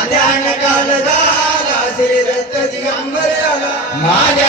माझ्यान काल झाला दिगंबर आला माझ्या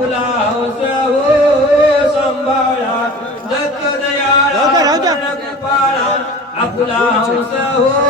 आपुला हो सांभाळा दत्त दयाळा गोपाळा आपुला हो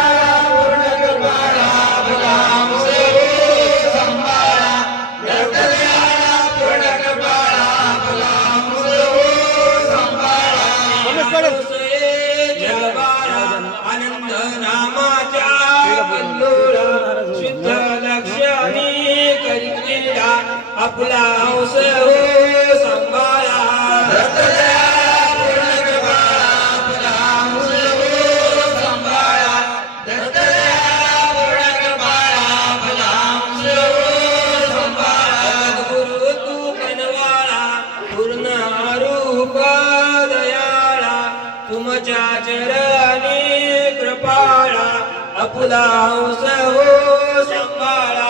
तांदूळा शुद्ध लक्ष आपला हो पुलाऊं सहो संभाला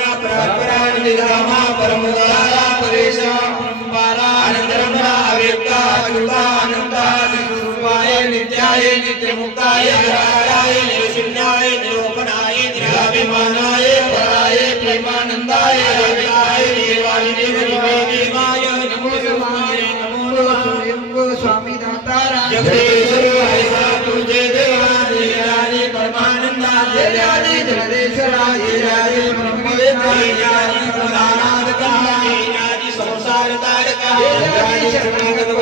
నిత్యాయ నిత్యముక్తాయ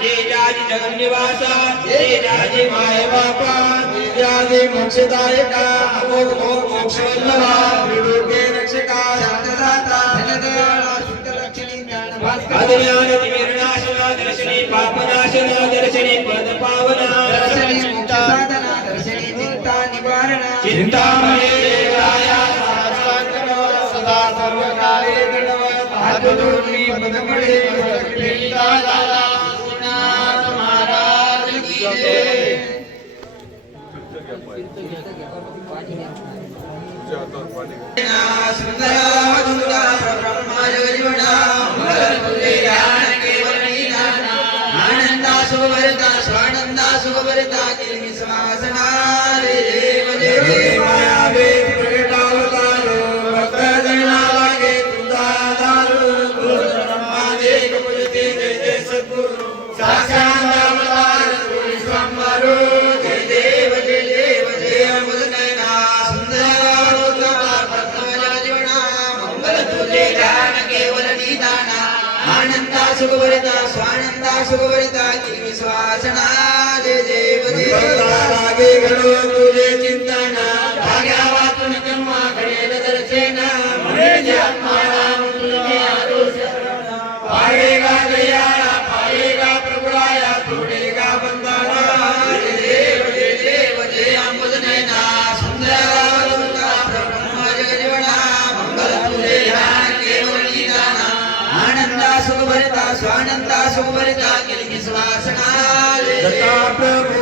శ్రీరాజి జగన్నివాస శ్రీరాజి మాయ బాప శ్రీరాజి మోక్షదాయక అమోఘ మోఘ మోక్షవల్లభ త్రిలోకే రక్షక శాంతదాత ధనదయాళ సుందరలక్ష్మి జ్ఞానభాస్కర అజ్ఞాన చింతా सुंदर स्वानंदा सुखभरिता स्वानंदा सुखभरिता देव तुझे चिंतना भाग्या वाचून जन्मा परिता के लिए सुवासना दत्ता प्रभु